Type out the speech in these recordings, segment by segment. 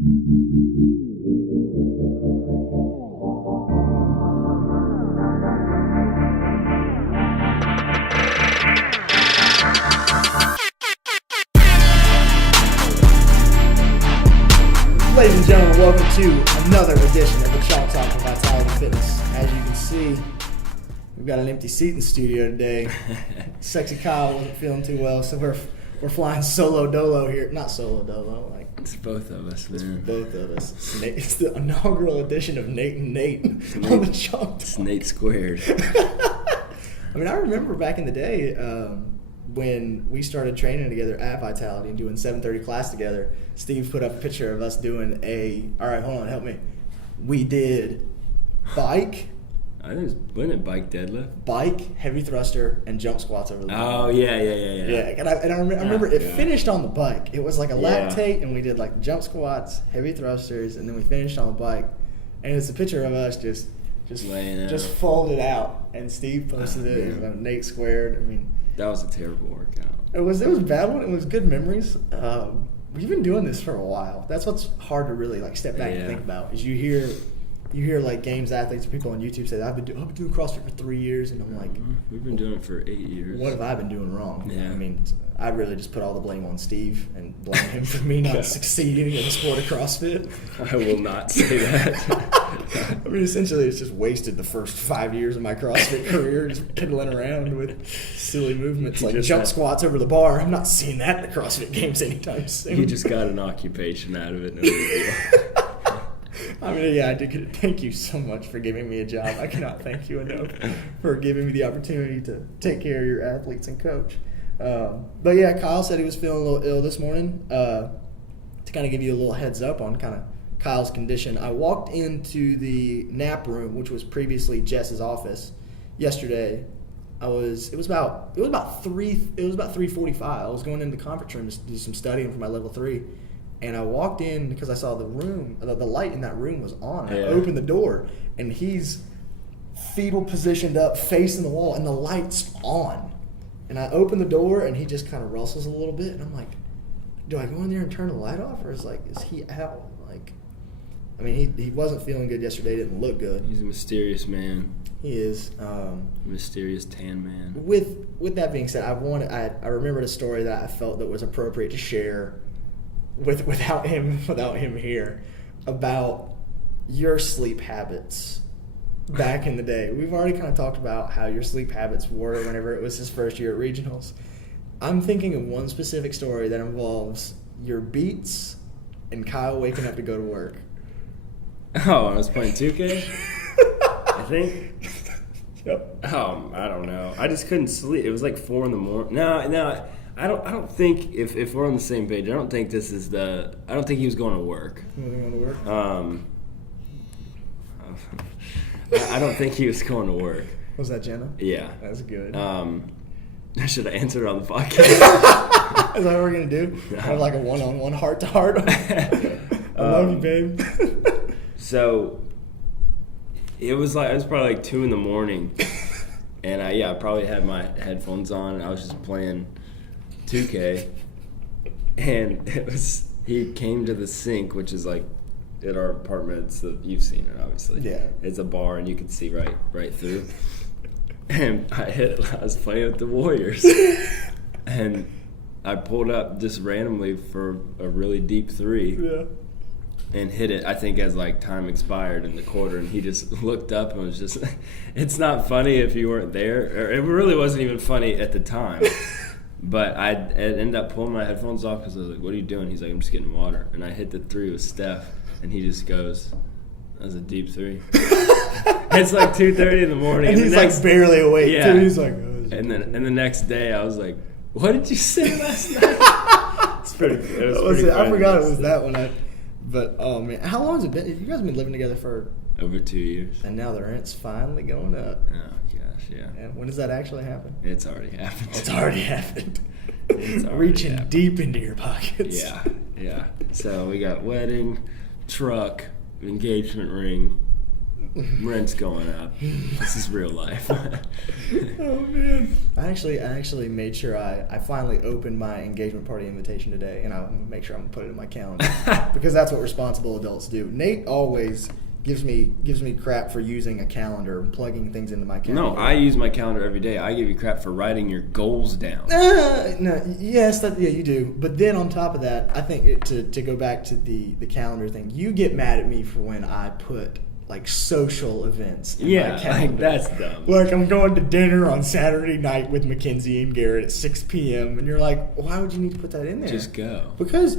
Ladies and gentlemen, welcome to another edition of the Chalk Talk for Vitality Fitness. As you can see, we've got an empty seat in the studio today. Sexy Kyle wasn't feeling too well, so we're flying solo dolo here. Not solo dolo, like it's both of us, man. It's both of us. It's the inaugural edition of Nate and Nate on the Chalk Talk. It's Nate squared. I mean, I remember back in the day when we started training together at Vitality and doing 7:30 class together. Steve put up a picture of us doing all right, hold on, help me. We did bike. I think wasn't it bike deadlift? Bike, heavy thruster, and jump squats over the bar. Oh, yeah. Yeah, and I remember it finished on the bike. It was like a lactate, and we did like jump squats, heavy thrusters, and then we finished on the bike. And it's a picture of us just laying out. Just folded out, and Steve posted it. It was Nate squared. I mean, that was a terrible workout. It was a bad one. It was good memories. We've been doing this for a while. That's what's hard to really like step back and think about. Is you hear like games athletes or people on YouTube say, I've been doing CrossFit for 3 years, and I'm like, we've been doing it for 8 years. What have I been doing wrong? Yeah. I mean, I really just put all the blame on Steve and blame him for me not succeeding in the sport of CrossFit. I will not say that. I mean, essentially, it's just wasted the first 5 years of my CrossFit career just piddling around with silly movements like jump squats over the bar. I'm not seeing that in the CrossFit Games anytime soon. You just got an occupation out of it. No big deal. I mean, yeah, I did. Thank you so much for giving me a job. I cannot thank you enough for giving me the opportunity to take care of your athletes and coach. But yeah, Kyle said he was feeling a little ill this morning. To kind of give you a little heads up on kind of Kyle's condition, I walked into the nap room, which was previously Jess's office, yesterday. It was about 3:45. I was going into the conference room to do some studying for my level 3. And I walked in because I saw the light in that room was on. I opened the door, and he's fetal positioned up, facing the wall, and the light's on. And I open the door, and he just kind of rustles a little bit, and I'm like, do I go in there and turn the light off, or is he out? Like, I mean, he wasn't feeling good yesterday. Didn't look good. He's a mysterious man. He is. Mysterious tan man. With that being said, I remembered a story that I felt that was appropriate to share without him here about your sleep habits back in the day. We've already kind of talked about how your sleep habits were whenever it was his first year at regionals. I'm thinking of one specific story that involves your beats and Kyle waking up to go to work. Oh, I was playing 2K? I think. Yep. I don't know. I just couldn't sleep. It was like 4 in the morning. No. I don't think if we're on the same page, I don't think this is I don't think he was going to work. I don't think he was going to work. Was that Jenna? Yeah. That's good. Should I answer it on the podcast? Is that what we're going to do? Have like a one-on-one heart-to-heart? I love you, babe. So it was probably like 2 in the morning, and I probably had my headphones on, and I was just playing 2K, and he came to the sink, which is like at our apartment. You've seen it, obviously. Yeah. It's a bar, and you can see right through. And I was playing with the Warriors, and I pulled up just randomly for a really deep 3. Yeah. And hit it, I think, as like time expired in the quarter, and he just looked up and was just, it's not funny if you weren't there, or it really wasn't even funny at the time. But I ended up pulling my headphones off because I was like, what are you doing? He's like, I'm just getting water. And I hit the 3 with Steph, and he just goes, that was a deep 3. It's like 2:30 in the morning. And he's like barely awake, yeah. too. He's like, and the next day I was like, what did you say last night? It's pretty good. I forgot it was that one. But, oh, man. How long has it been? You guys have been living together for? Over 2 years. And now the rent's finally going up. Oh, gosh, yeah. And when does that actually happen? It's already happened. It's already happened. It's already Reaching happened. deep into your pockets. Yeah. So we got wedding, truck, engagement ring. Rent's going up. This is real life. Oh man! I actually made sure I finally opened my engagement party invitation today, and I'm gonna make sure I'm gonna put it in my calendar because that's what responsible adults do. Nate always gives me crap for using a calendar and plugging things into my calendar. No, I use my calendar every day. I give you crap for writing your goals down. No, yes, you do. But then on top of that, I think to go back to the calendar thing, you get mad at me for when I put like social events in my calendar. Like that's dumb. Like I'm going to dinner on Saturday night with Mackenzie and Garrett at 6 p.m. and you're like, why would you need to put that in there? Just go. Because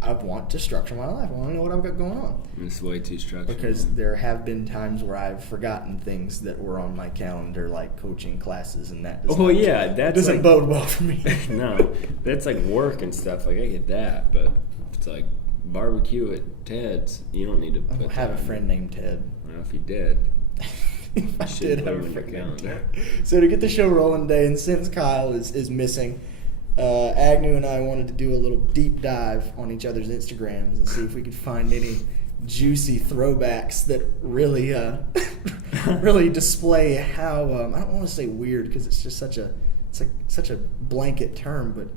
I want to structure my life. I want to know what I've got going on. It's way too structured. Because there have been times where I've forgotten things that were on my calendar, like coaching classes, and that doesn't bode well for me. No, that's like work and stuff. Like I get that, but if it's like barbecue at Ted's, you don't need to put. I have a friend named Ted. I don't know if he did. I did have a friend named Ted. So to get the show rolling today, and since Kyle is missing, Agnew and I wanted to do a little deep dive on each other's Instagrams and see if we could find any juicy throwbacks that really really display how I don't want to say weird because it's just such a blanket term, but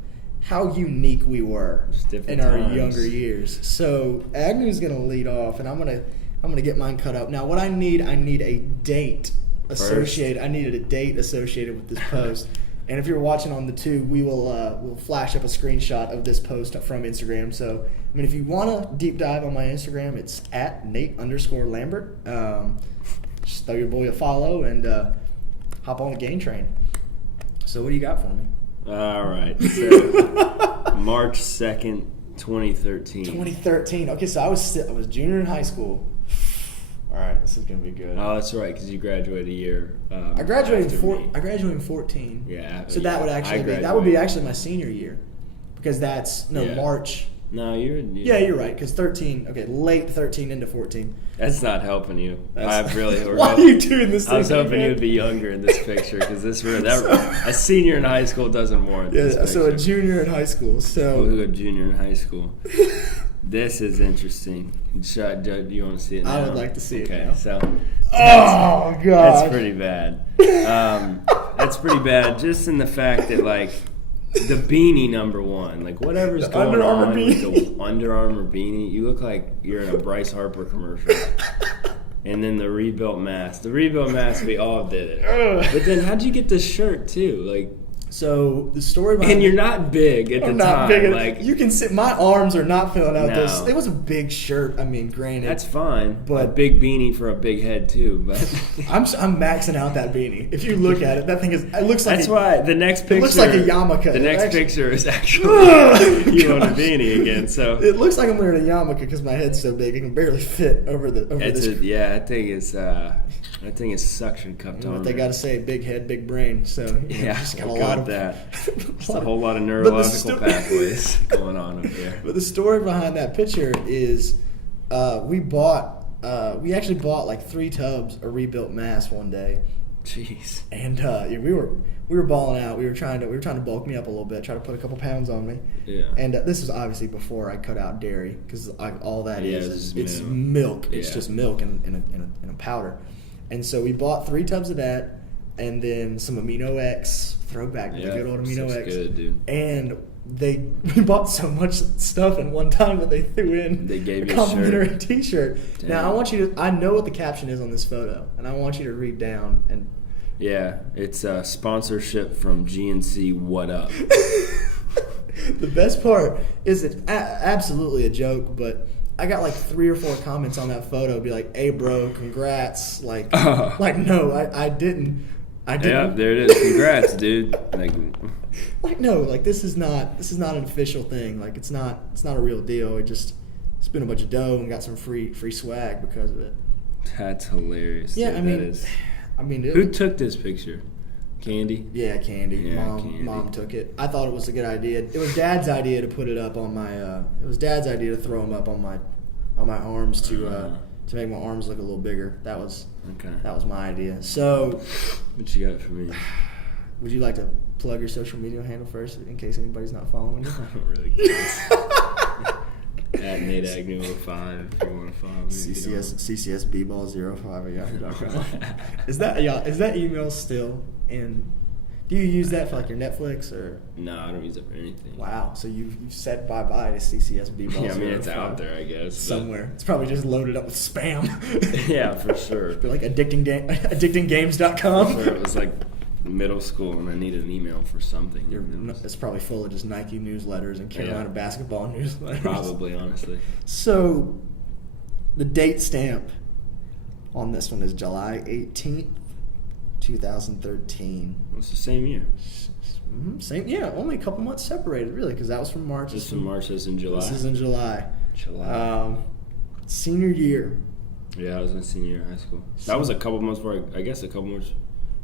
how unique we were in our younger years. So Agnew's going to lead off, and I'm gonna get mine cut up. Now, what I need a date associated. I needed a date associated with this post. And if you're watching on the tube, we'll flash up a screenshot of this post from Instagram. So, I mean, if you want to deep dive on my Instagram, it's at Nate_Lambert. Just throw your boy a follow and hop on the game train. So what do you got for me? All right. So, March 2nd, 2013. 2013. Okay, so I was junior in high school. All right, this is gonna be good. Oh, that's right, because you graduated a year. I graduated in 14. Yeah. So that would be actually my senior year, because that's March. No, you're. Yeah, you're right. Because 13. Okay, late 13 into 14. That's not helping you. Why are you doing this? I was hoping you'd be younger in this picture because a senior in high school doesn't warrant this picture. So a junior in high school. So a junior in high school. This is interesting. Do you want to see it now? I would like to see it now. So. Oh God. That's pretty bad. That's pretty bad. Just in the fact that like. The beanie number one, like whatever's going on with the Under Armour beanie, you look like you're in a Bryce Harper commercial. And then the rebuilt mask. The rebuilt mask, we all did it. But then how'd you get this shirt too? Like, so the story behind and you're not big at the time. Like you can see my arms are not filling out this. It was a big shirt. I mean, granted, that's fine. But a big beanie for a big head too. But I'm maxing out that beanie. If you look at it, that thing it looks like. That's why the next picture. It looks like a yarmulke. The next picture is actually you on a beanie again. So it looks like I'm wearing a yarmulke because my head's so big it can barely fit over this. I think it's suction cupped on. What they got to say, big head, big brain. So just got a lot of that. It's a whole lot of neurological pathways going on up there. But the story behind that picture is we actually bought like 3 tubs of rebuilt mass one day. Jeez. And we were balling out. We were trying to bulk me up a little bit, try to put a couple pounds on me. Yeah. And this was obviously before I cut out dairy because all that is it's milk. Milk. It's just milk in a powder. And so we bought 3 tubs of that, and then some Amino X, throwback, the good old Amino X. Good, dude. And we bought so much stuff in one time that they threw in they gave you a complimentary a T-shirt. Damn. Now I know what the caption is on this photo, and I want you to read down and. Yeah, it's a sponsorship from GNC. What up? The best part is it's absolutely a joke, but I got like 3 or 4 comments on that photo. Be like, "Hey, bro, congrats!" Like no, I didn't. Yeah, there it is. Congrats, dude. This is not an official thing. Like it's not a real deal. It just spent a bunch of dough and got some free swag because of it. That's hilarious. Yeah, dude, who took this picture? Candy? Yeah, Candy. Yeah, Mom took it. I thought it was a good idea. It was Dad's idea to put it up on my. It was Dad's idea to throw them up on my arms to make my arms look a little bigger. That was my idea. So, what you got for me? Would you like to plug your social media handle first, in case anybody's not following you? I don't really care. At Nate Agnew 05 if you want to follow me. CCSbball05 Is that email still in? Do you use that for like your Netflix or? No, I don't use it for anything. Wow, so you've said bye-bye to CCSbball05. Yeah, I mean, it's out there, I guess. Somewhere. It's probably just loaded up with spam. Yeah, for sure. Be like addictinggames.com. Sure, it was like middle school and I needed an email for something. It's probably full of just Nike newsletters and Carolina basketball newsletters. Probably, honestly. So, the date stamp on this one is July 18th, 2013. It's the same year. Same, yeah, only a couple months separated, really, because that was from March. This from March, this in July. This is in July. July. Senior year. Yeah, I was in senior year of high school. That was a couple months before, I guess a couple months.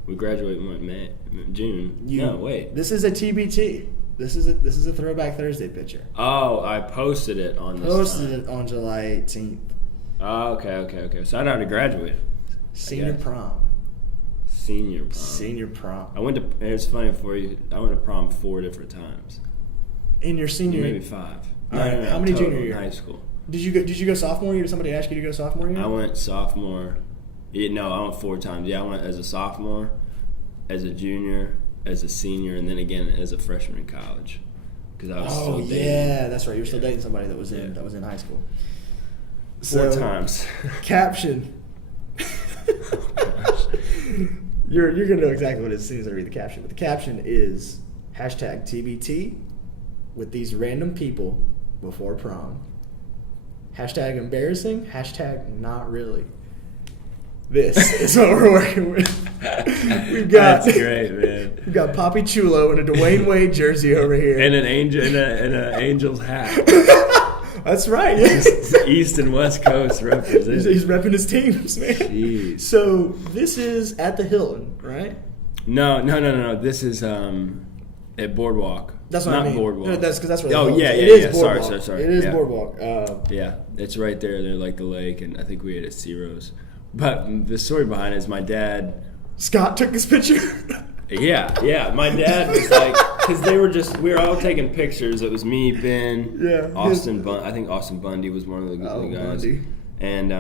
We graduated in May, June. No, wait. This is a TBT. This is a Throwback Thursday picture. Oh, I posted it on this Posted it on July 18th. Oh, okay. So I'd already graduated. Senior prom. Senior prom. I went to. It's funny for you. I went to prom 4 different times. In your senior, maybe 5. All right. How many junior year? In high school. Did you go sophomore year? Did somebody ask you to go sophomore year? I went sophomore. No, I went 4 times. Yeah, I went as a sophomore, as a junior, as a senior, and then again as a freshman in college. Because I was still dating. Yeah, that's right. You were still dating somebody that was in high school. 4 times. Caption. You're gonna know exactly what it is as soon as I read the caption. But the caption is #TBT with these random people before prom. #embarrassing. #not really. This is what we're working with. We've got That's great, man. We've got Poppy Chulo in a Dwayne Wade jersey over here, and an angel in an Angels hat. That's right. Yes. East and West Coast representing. He's repping his teams, man. Jeez. So this is at the Hilton, right? No. This is at Boardwalk. That's what Not I mean. Boardwalk. No, that's because that's where. Oh it is Boardwalk. Sorry. It is yeah. Boardwalk. Yeah, it's right there. They're like the lake, and I think we ate at Ciro's. But the story behind it is my dad. Scott took this picture. Yeah. My dad was like, because we were all taking pictures. It was me, Ben, Austin Bundy. I think Austin Bundy was one of the guys. Bundy. And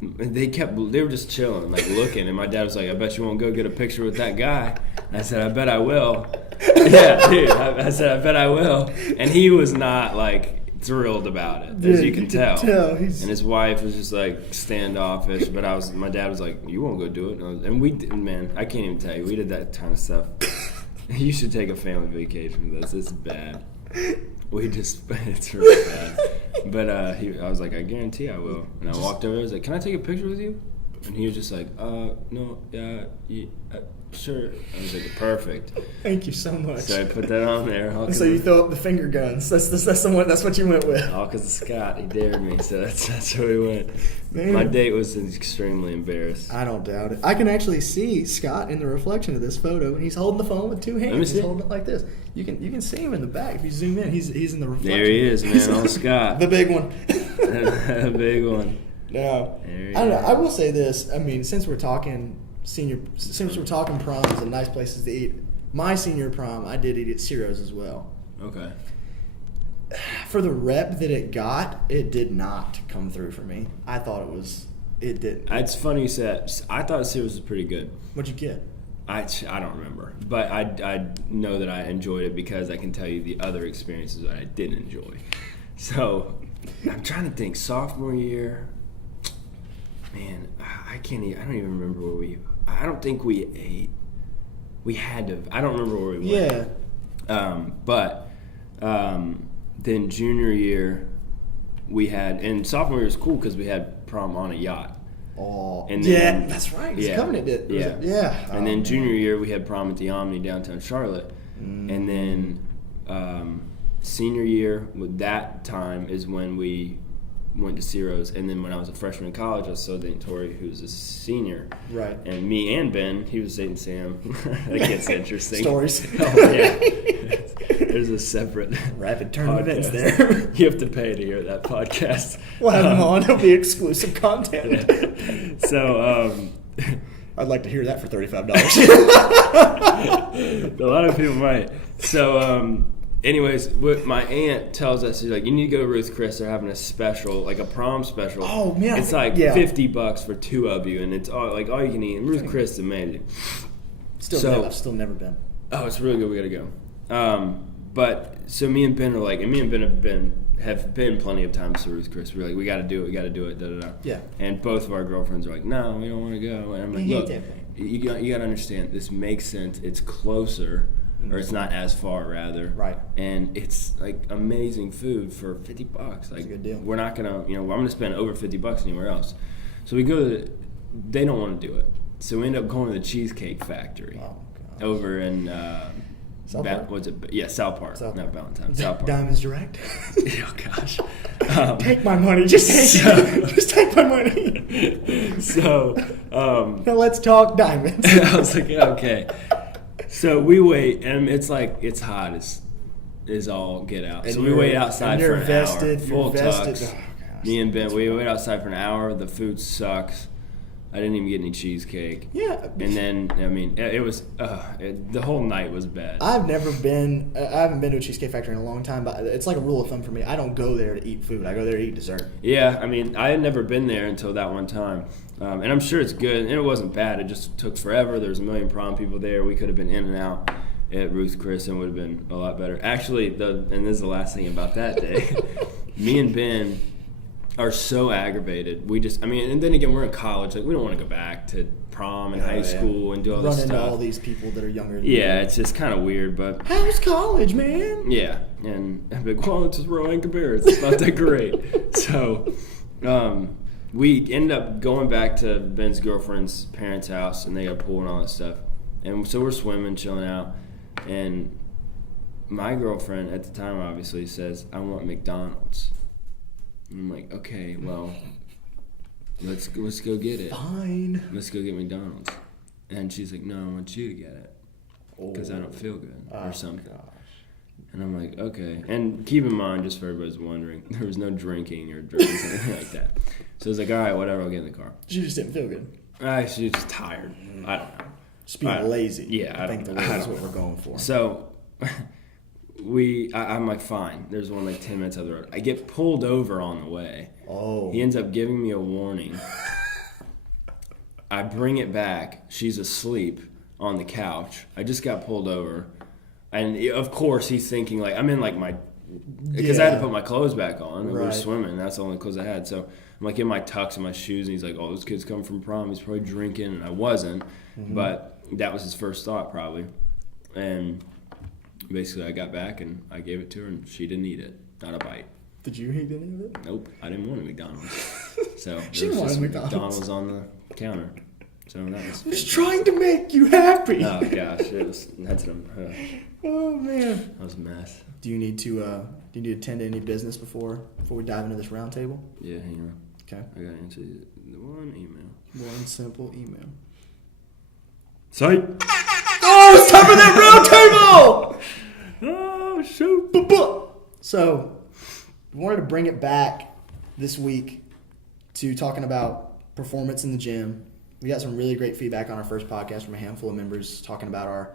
they were just chilling, like looking. And my dad was like, I bet you won't go get a picture with that guy. And I said, I bet I will. Yeah, dude. I said, I bet I will. And he was not like thrilled about it, as you can tell. And his wife was just like standoffish, but my dad was like, you won't go do it. And we did, man, I can't even tell you, we did that kind of stuff. You should take a family vacation with us. It's bad. It's really bad. But I was like, I guarantee I will. And I walked over, I was like, can I take a picture with you? And he was just like, no, sure. I was like, perfect. Thank you so much. So I put that on there. So you throw up the finger guns. That's what you went with. All because of Scott. He dared me, so that's where we went. Man. My date was extremely embarrassed. I don't doubt it. I can actually see Scott in the reflection of this photo, and he's holding the phone with 2 hands. Let me see. He's holding it like this. You can see him in the back if you zoom in. He's in the reflection. There he is, man. Old Scott. The big one. The big one. No, I don't know. I will say this. I mean, since we're talking proms and nice places to eat, my senior prom I did eat at Ciro's as well. Okay. For the rep that it got, it did not come through for me. I thought it didn't. It's funny you said. I thought Ciro's was pretty good. What'd you get? I don't remember, but I know that I enjoyed it because I can tell you the other experiences that I didn't enjoy. So I'm trying to think. Sophomore year. Man, I don't even remember where I don't think we ate. We had to. I don't remember where we went. Yeah. But then junior year, we had, and sophomore year was cool because we had prom on a yacht. Oh, and then, that's right. Covenant did. Yeah. And then junior year, we had prom at the Omni downtown Charlotte. And then senior year, with that time is when we went to Ciro's, and then when I was a freshman in college, I was still dating Tori, who's a senior. Right. And me and Ben, he was dating Sam. That gets interesting. Stories. Oh, yeah. There's a separate rapid turn podcast. events there. You have to pay to hear that podcast. We'll have them on. It'll be exclusive content. Yeah. So, I'd like to hear that for $35. A lot of people might. So, anyways, what my aunt tells us is like, you need to go to Ruth Chris. They're having a special, like a prom special. Oh man, it's like $50 for 2 of you, and it's all you can eat. And Ruth Chris is amazing. I've still never been. Oh, it's really good. We gotta go. But so me and Ben are like, and me and Ben have been plenty of times to Ruth Chris. We're like, we gotta do it. Da da da. Yeah. And both of our girlfriends are like, no, we don't want to go. And I'm like, look, you gotta understand. This makes sense. It's closer. Or it's not as far, rather. Right. And it's like amazing food for $50. Like, that's a good deal. We're not gonna, I'm gonna spend over $50 anywhere else. So we go to they don't want to do it. So we end up going to the Cheesecake Factory over in South Park? what's it? Yeah, South Park. Not Valentine. South Park. Diamonds Direct. Oh gosh. Take my money. Just take my money. So now let's talk diamonds. I was like, okay. So we wait, and it's hot as all get out. And so we wait outside for an hour. Full tux. Oh, me and Ben, we wait outside for an hour. The food sucks. I didn't even get any cheesecake. Yeah. And then, it was, the whole night was bad. I haven't been to a Cheesecake Factory in a long time, but it's like a rule of thumb for me. I don't go there to eat food. I go there to eat dessert. Yeah, I had never been there until that one time. And I'm sure it's good, and it wasn't bad. It just took forever. There was a million prom people there. We could have been in and out at Ruth Chris and would have been a lot better. Actually, and this is the last thing about that day, me and Ben are so aggravated. We just, and then again, we're in college. Like, we don't want to go back to prom and high school and do all this stuff. Run into all these people that are younger than you. Yeah, it's just kind of weird, but... How's college, man? Yeah, and I'm like, well, it's just real in comparison. It's not that great. So, we ended up going back to Ben's girlfriend's parents' house, and they got a pool and all that stuff. And so we're swimming, chilling out, and my girlfriend at the time obviously says, I want McDonald's. And I'm like, okay, well, let's go get it. Fine. Let's go get McDonald's. And she's like, no, I want you to get it because I don't feel good or something. Gosh. And I'm like, okay. And keep in mind, just for everybody's wondering, there was no drinking or drinking or anything like that. So I was like, all right, whatever, I'll get in the car. She just didn't feel good. She was just tired. I don't know. Just being lazy. Yeah, I think that's what we're going for. So... I'm like, fine. There's one like 10 minutes up the road. I get pulled over on the way. Oh. He ends up giving me a warning. I bring it back. She's asleep on the couch. I just got pulled over. And of course he's thinking like, I'm in like my, because I had to put my clothes back on. We were swimming. That's the only clothes I had. So I'm like in my tux and my shoes, and he's like, oh, this kid's coming from prom. He's probably drinking. And I wasn't. Mm-hmm. But that was his first thought probably. And... basically, I got back and I gave it to her, and she didn't eat it. Not a bite. Did you eat any of it? Nope. I didn't want a McDonald's. So she wanted McDonald's on the counter. So that was. I was trying to make you happy. Oh gosh, that's them. Oh man, that was a mess. Do you need to attend to any business before we dive into this round table? Yeah, hang on. Okay. I gotta answer the one email. One simple email. Sight. Oh, it's time for that round table! Oh, shoot. So, we wanted to bring it back this week to talking about performance in the gym. We got some really great feedback on our first podcast from a handful of members talking about our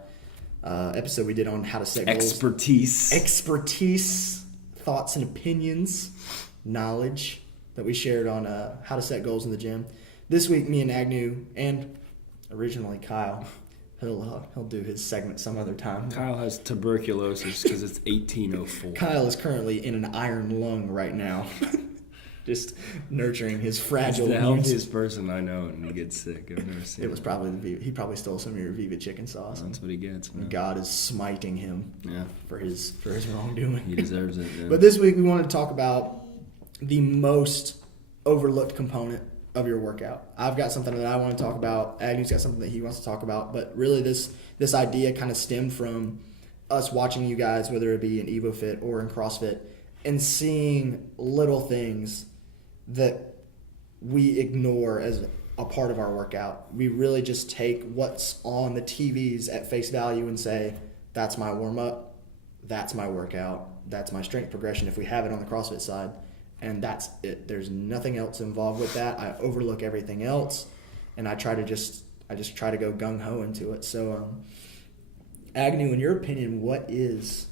episode we did on how to set goals. Expertise, thoughts and opinions, knowledge that we shared on how to set goals in the gym. This week, me and Agnew, and originally Kyle... He'll do his segment some other time. Kyle has tuberculosis because it's 1804. Kyle is currently in an iron lung right now, just nurturing his fragile He's the immune healthiest person I know, and he gets sick. I've never seen. It was probably he probably stole some of your Viva chicken sauce. That's what he gets, man. God is smiting him. Yeah. For his wrongdoing. He deserves it. Man. But this week we wanted to talk about the most overlooked component of your workout. I've got something that I want to talk about. Agnew's got something that he wants to talk about. But really this idea kind of stemmed from us watching you guys, whether it be in EvoFit or in CrossFit, and seeing little things that we ignore as a part of our workout. We really just take what's on the TVs at face value and say, that's my warm-up, that's my workout, that's my strength progression if we have it on the CrossFit side. And that's it. There's nothing else involved with that. I overlook everything else, and I just try to go gung ho into it. So, Agnew, in your opinion, what is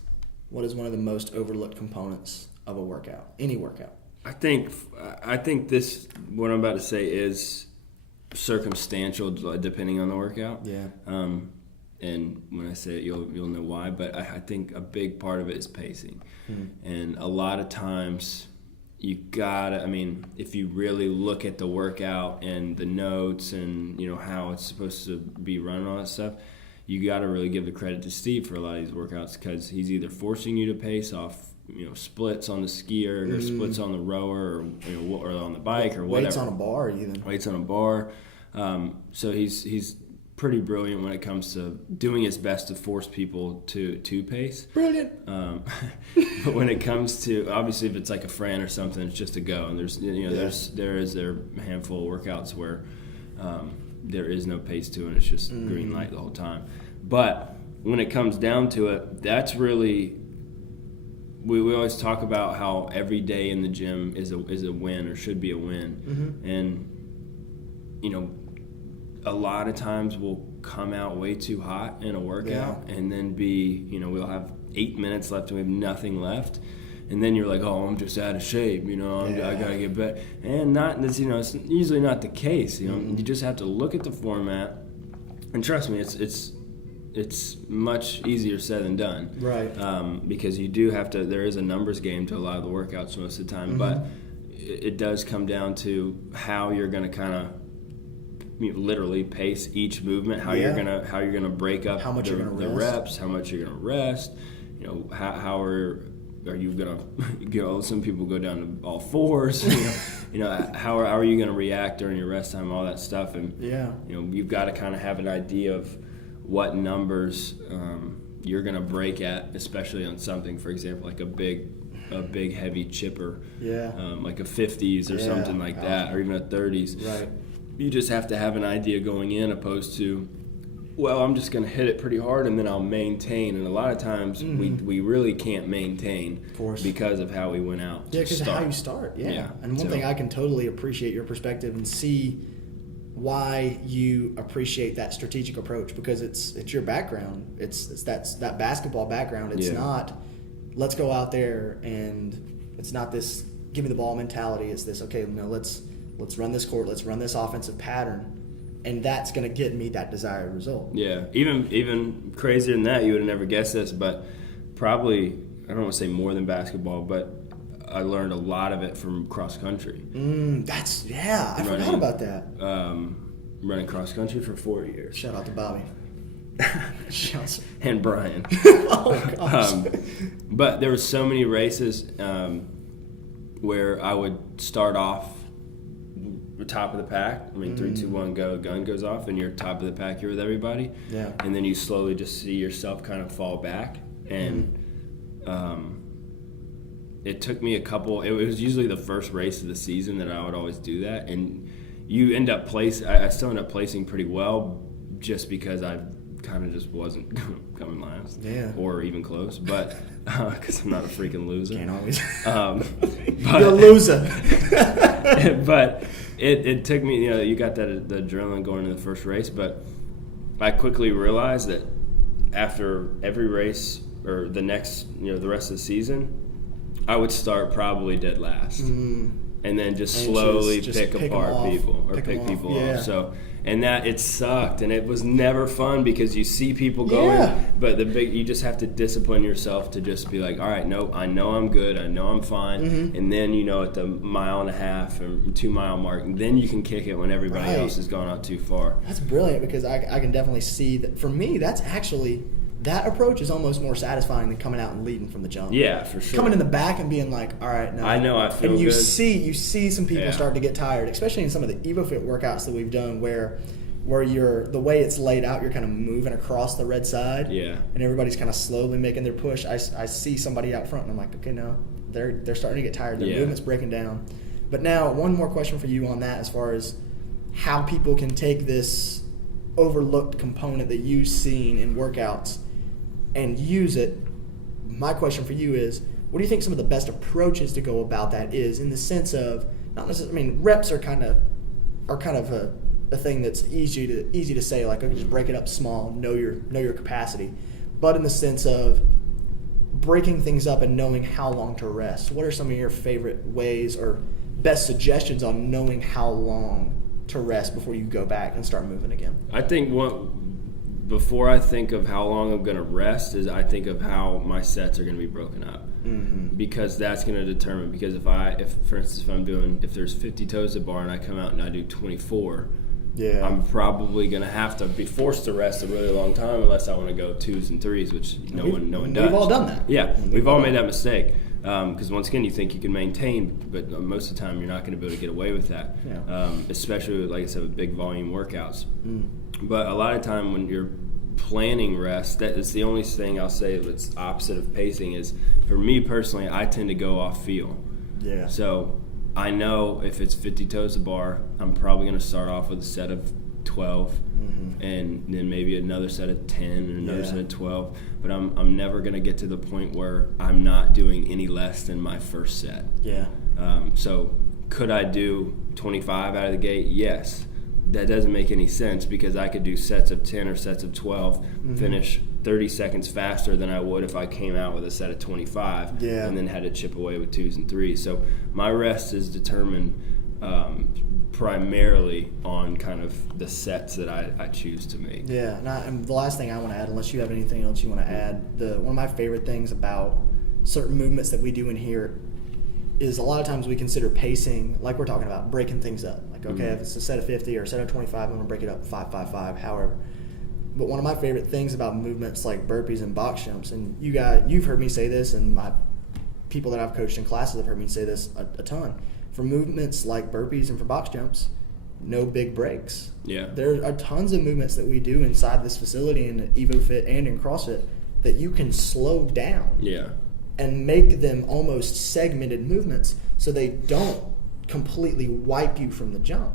what is one of the most overlooked components of a workout, any workout? I think this, what I'm about to say, is circumstantial depending on the workout. Yeah. And when I say it, you'll know why. But I think a big part of it is pacing. And a lot of times you gotta, if you really look at the workout and the notes and how it's supposed to be run and all that stuff, you gotta really give the credit to Steve for a lot of these workouts, because he's either forcing you to pace off splits on the skier or splits on the rower or on the bike or whatever. Weights on a bar even. Weights on a bar. So he's pretty brilliant when it comes to doing his best to force people to pace. Brilliant. But when it comes to, obviously, if it's like a Fran or something, it's just a go. And there are a handful of workouts where there is no pace to it. It's just green light the whole time. But when it comes down to it, that's really, we always talk about how every day in the gym is a win, or should be a win. And a lot of times we'll come out way too hot in a workout, and then we'll have 8 minutes left and we have nothing left, and then you're like, oh, I'm just out of shape, I gotta get better. And it's usually not the case. You just have to look at the format, and trust me, it's much easier said than done, right? Because you do have to. There is a numbers game to a lot of the workouts most of the time, but it does come down to how you're going to kind of literally pace each movement, how you're gonna break up how much the, you're gonna the rest. reps, how much you're gonna rest. How are you gonna some people go down to all fours. How are you gonna react during your rest time, all that stuff, and you've got to kind of have an idea of what numbers you're going to break at, especially on something, for example, like a big heavy chipper, like a 50s or something like that, or even a 30s. Right. You just have to have an idea going in, opposed to, well, I'm just going to hit it pretty hard and then I'll maintain. And a lot of times we really can't maintain, of course, because of how we went out. Yeah, because of how you start. Yeah. And one thing I can totally appreciate your perspective and see why you appreciate that strategic approach, because it's your background. It's that basketball background. It's not let's go out there, and it's not this give me the ball mentality. It's this, okay, let's run this court, let's run this offensive pattern, and that's going to get me that desired result. Yeah, even crazier than that, you would have never guessed this, but probably, I don't want to say more than basketball, but I learned a lot of it from cross country. I forgot about that. Running cross country for 4 years. Shout out to Bobby. And Brian. Oh, gosh. But there were so many races where I would start off top of the pack. 3, 2, 1, go. Gun goes off, and you're top of the pack. You're with everybody. Yeah. And then you slowly just see yourself kind of fall back. And it took me it was usually the first race of the season that I would always do that. And you end up I still end up placing pretty well, just because I kind of just wasn't coming last. Yeah. Or even close. But because I'm not a freaking loser. Can't always. But, you're a loser. But it took me, you got the adrenaline going into the first race, but I quickly realized that after every race, or the next, the rest of the season, I would start probably dead last, and then just slowly pick apart people, or pick people off. So, and that, it sucked, and it was never fun, because you see people going, but you just have to discipline yourself to just be like, all right, nope, I know I'm good, I know I'm fine, and then at the 1.5 mile or 2 mile mark, and then you can kick it when everybody else has gone out too far. That's brilliant, because I can definitely see that. For me, that's actually, that approach is almost more satisfying than coming out and leading from the jump. Yeah, for sure. Coming in the back and being like, all right, no. I know, I feel good. And you good. see some people start to get tired, especially in some of the EvoFit workouts that we've done, where the way it's laid out, you're kind of moving across the red side. Yeah. And everybody's kind of slowly making their push. I see somebody out front, and I'm like, okay, no, they're starting to get tired. Their movement's breaking down. But now, one more question for you on that, as far as how people can take this overlooked component that you've seen in workouts and use it. My question for you is, what do you think some of the best approaches to go about that is, in the sense of, not necessarily, reps are kind of a thing that's easy to say, like, okay, just break it up small, know your capacity, but in the sense of breaking things up and knowing how long to rest, what are some of your favorite ways or best suggestions on knowing how long to rest before you go back and start moving again? I think before I think of how long I'm going to rest is I think of how my sets are going to be broken up. Mm-hmm. Because that's going to determine, because if for instance, if there's 50 toes to bar and I come out and I do 24, yeah, I'm probably going to have to be forced to rest a really long time unless I want to go 2s and 3s, which no one does. We've all done that. Yeah, we've all made that mistake. Because once again, you think you can maintain, but most of the time you're not going to be able to get away with that. Yeah. Especially with, like I said, with big volume workouts. But a lot of time when you're planning rest, that is the only thing I'll say that's opposite of pacing is, for me personally, I tend to go off feel. Yeah. So I know if it's 50 toes to bar, I'm probably going to start off with a set of 12, and then maybe another set of 10 and another set of 12. But I'm never going to get to the point where I'm not doing any less than my first set. Yeah. So could I do 25 out of the gate? Yes. That doesn't make any sense, because I could do sets of 10 or sets of 12, finish 30 seconds faster than I would if I came out with a set of 25 and then had to chip away with 2s and 3s. So my rest is determined primarily on kind of the sets that I choose to make. Yeah, and the last thing I want to add, unless you have anything else you want to add, one of my favorite things about certain movements that we do in here is a lot of times we consider pacing, like we're talking about, breaking things up. Like, okay, if it's a set of 50 or a set of 25, I'm going to break it up 5-5-5, however. But one of my favorite things about movements like burpees and box jumps, and you've heard me say this, and my people that I've coached in classes have heard me say this a ton. For movements like burpees and for box jumps, no big breaks. Yeah. There are tons of movements that we do inside this facility in EvoFit and in CrossFit that you can slow down. Yeah. And make them almost segmented movements so they don't completely wipe you from the jump.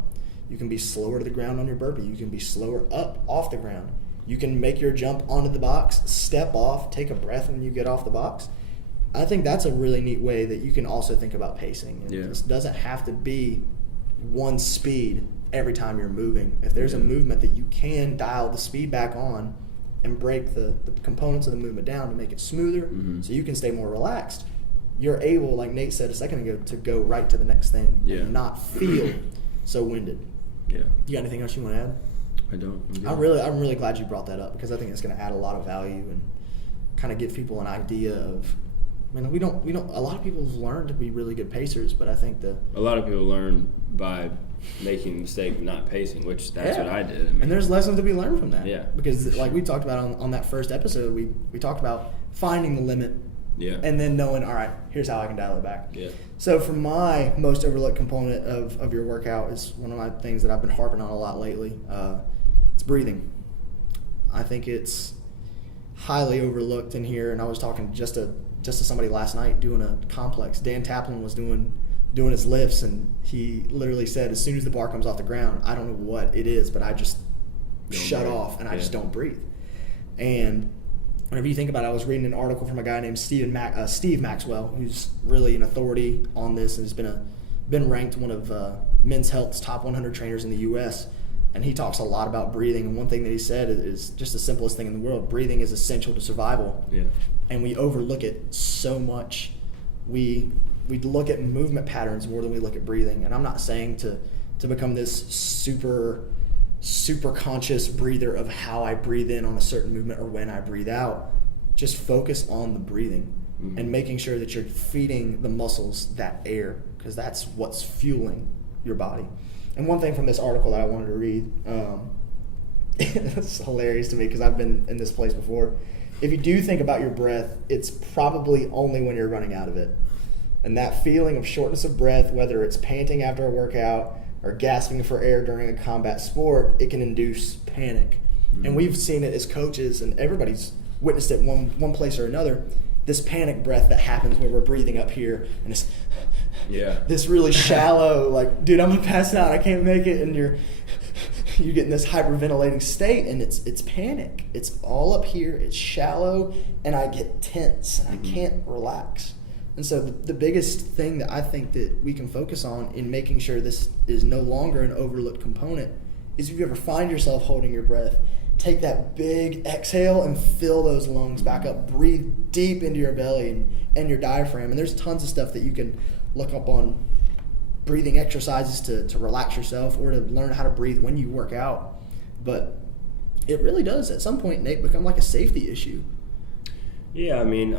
You can be slower to the ground on your burpee. You can be slower up off the ground. You can make your jump onto the box, step off, take a breath when you get off the box. I think that's a really neat way that you can also think about pacing. It doesn't have to be one speed every time you're moving. If there's a movement that you can dial the speed back on and break the components of the movement down to make it smoother so you can stay more relaxed, you're able, like Nate said a second ago, to go right to the next thing and not feel so winded. Yeah. You got anything else you want to add? I don't. I'm really glad you brought that up, because I think it's going to add a lot of value and kind of give people an idea of, I mean, we don't a lot of people have learned to be really good pacers, but I think a lot of people learn by making a mistake, not pacing, which that's what I did. I mean, and there's lessons to be learned from that. Yeah. Because like we talked about on that first episode, we talked about finding the limit. Yeah. And then knowing, all right, here's how I can dial it back. Yeah. So for my most overlooked component of your workout is one of my things that I've been harping on a lot lately. It's breathing. I think it's highly overlooked in here, and I was talking just to somebody last night doing a complex. Dan Taplin was doing his lifts, and he literally said, as soon as the bar comes off the ground, I don't know what it is, but I just shut off and I just don't breathe. And whenever you think about it, I was reading an article from a guy named Steve Maxwell, who's really an authority on this and has been ranked one of Men's Health's top 100 trainers in the U.S., and he talks a lot about breathing. And one thing that he said is just the simplest thing in the world: breathing is essential to survival. Yeah. And we overlook it so much. We look at movement patterns more than we look at breathing. And I'm not saying to become this super conscious breather of how I breathe in on a certain movement or when I breathe out. Just focus on the breathing and making sure that you're feeding the muscles that air, because that's what's fueling your body. And one thing from this article that I wanted to read, it's hilarious to me because I've been in this place before. If you do think about your breath, it's probably only when you're running out of it. And that feeling of shortness of breath, whether it's panting after a workout or gasping for air during a combat sport, it can induce panic. And we've seen it as coaches, and everybody's witnessed it one place or another, this panic breath that happens where we're breathing up here, and it's this really shallow, like, dude, I'm gonna pass out, I can't make it, and you're getting this hyperventilating state, and it's panic. It's all up here, it's shallow, and I get tense, and I can't relax. And so the biggest thing that I think that we can focus on in making sure this is no longer an overlooked component is if you ever find yourself holding your breath, take that big exhale and fill those lungs back up. Breathe deep into your belly and your diaphragm. And there's tons of stuff that you can look up on breathing exercises to relax yourself or to learn how to breathe when you work out. But it really does, at some point, Nate, become like a safety issue. Yeah, I mean,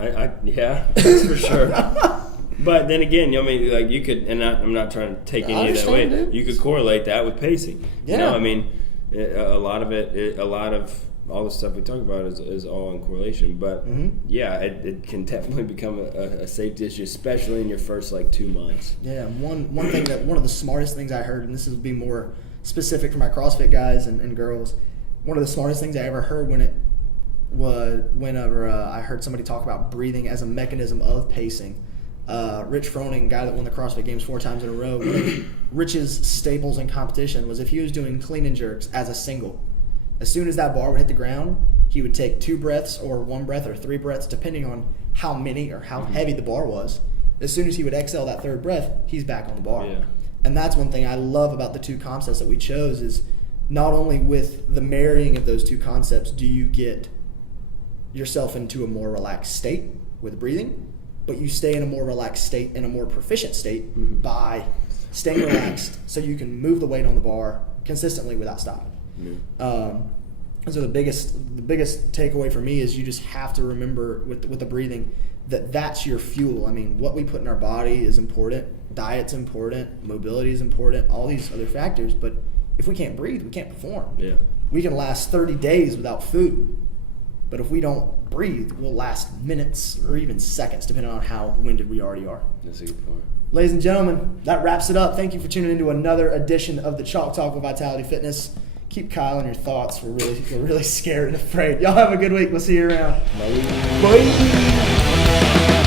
yeah, that's for sure. But then again, I mean, like you could, and I'm not trying to take any of that away. Dude. You could correlate that with pacing. Yeah. You know, I mean, a lot of all the stuff we talk about is all in correlation. But yeah, it can definitely become a safety issue, especially in your first like 2 months. Yeah, one thing that one of the smartest things I heard, and this would be more specific for my CrossFit guys and girls. One of the smartest things I ever heard whenever I heard somebody talk about breathing as a mechanism of pacing. Rich Froning, guy that won the CrossFit Games 4 times in a row, one of Rich's staples in competition was if he was doing clean and jerks as a single, as soon as that bar would hit the ground, he would take 2 breaths or 1 breath or 3 breaths, depending on how many or how heavy the bar was. As soon as he would exhale that 3rd breath, he's back on the bar. Yeah. And that's one thing I love about the 2 concepts that we chose is not only with the marrying of those 2 concepts do you get yourself into a more relaxed state with breathing, but you stay in a more relaxed state and a more proficient state by staying relaxed so you can move the weight on the bar consistently without stopping. So the biggest takeaway for me is you just have to remember with the breathing that's your fuel. I mean, what we put in our body is important. Diet's important. Mobility is important. All these other factors. But if we can't breathe, we can't perform. Yeah. We can last 30 days without food. But if we don't breathe, we'll last minutes or even seconds, depending on how winded we already are. That's a good point. Ladies and gentlemen, that wraps it up. Thank you for tuning into another edition of the Chalk Talk with Vitality Fitness. Keep Kyle in your thoughts. We're really scared and afraid. Y'all have a good week. We'll see you around. Bye. Bye.